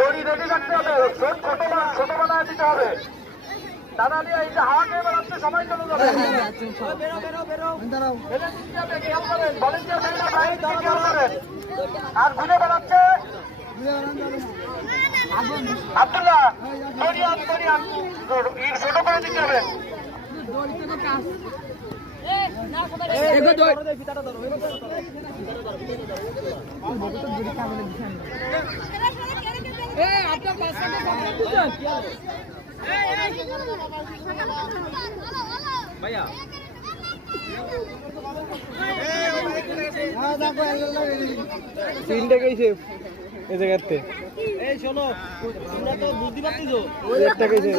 দড়ি রেডি রাখতে হবে, ছোট বানায় দিতে হবে। দাদা নিয়ে এই যে হাওয়া খেয়ে বেড়াচ্ছে, সবাই চলে যাবে। আর ঘুরে বেড়াচ্ছে আব্দুল্লাহ, দড়ি আন ছোট করে দিতে হবে। ভাইয়া তিনটে গেছে এই জায়গাতে। এই শোনো, তোমরা তো বুদ্ধি পাচ্ছি তো, ওই একটা গেছে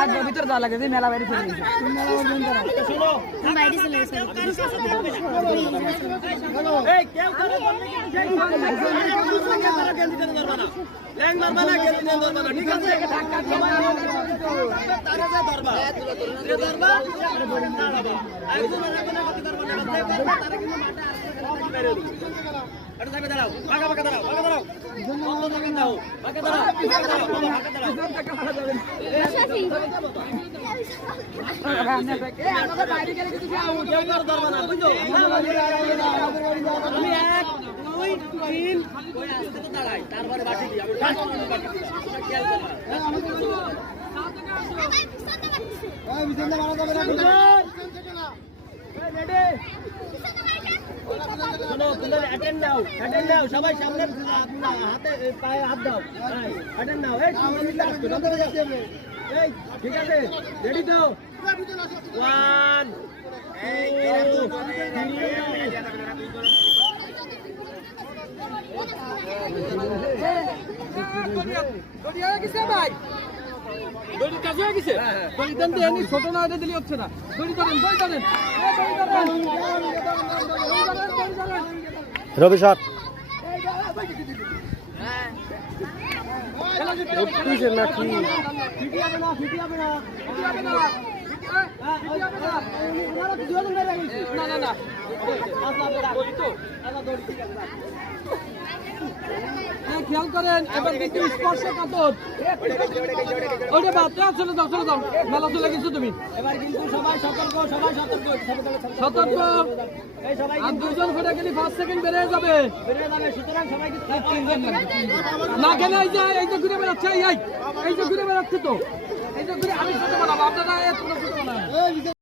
আর ভিতর যাওয়া লাগে যে মেলা বাইরে চলে গেছে। শোনো বাইরে চলে গেছে। এই কেউ করে বললে কি সেই তারা গেঞ্জি ধরে ধরবা না, ল্যাং ধরবা না, গেঞ্জি ধরবা না, ঠিক আছে? তারা যা ধরবা যে ধরবা একজন আরেকজনের কথা ধরবা না, তারা কিন্তু মাঠে আসবে বাইরে হবে। এটা যাবে, দাঁড়াও, পাকা পাকা দাঁড়াও, পাকা দাঁড়াও, বন্ধ থাকেন দাও, পাকা দাঁড়াও, পাকা দাঁড়াও, পাকা দাঁড়াও। এই আমাদের বাইরে গেলে কিছু খাও, কেউ কার ধরবা না, বুঝছো? আমি 1 2 3 কই আসতে তো দাঁড়াই, তারপরে বাটি দিই আমি ফার্স্ট বাটি দিই, খেয়াল করবা। এই বিছানা মারা যাবে না, এই রেডি। শোনো, তোমরা অ্যাটেন্ড নাও, সবাই সামনে হাতে পায়ে হাত দাও, অ্যাটেন্ড নাও। এই সামনে দিকে আসবে, নন্দরে যাচ্ছে। এই ঠিক আছে, রেডি তো? 1 2 3 ভাই দড়ির কাজ হয়ে গেছে। দড়ি দেন তো, এমনি ছোট না এটা দিলে হচ্ছে না। দড়ি ধরেন, রবি শট খেয়াল করেন। এবার কিন্তু স্পর্শ কাতর ওইটা বাদ, চলে যাও, মেলা চলে গেছো তুমি। এবার কিন্তু সবাই সতর্ক, সতর্ক। আর 2 জন ফেটে গেলে 5 সেকেন্ড বেড়ে যাবে। সুতরাং সবাইকে না কেন এই যে ঘুরে বেড়াচ্ছে, এই যে ঘুরে বেড়াচ্ছে তো, এই যে ঘুরে আমি ছোট বানাবো, আপনারা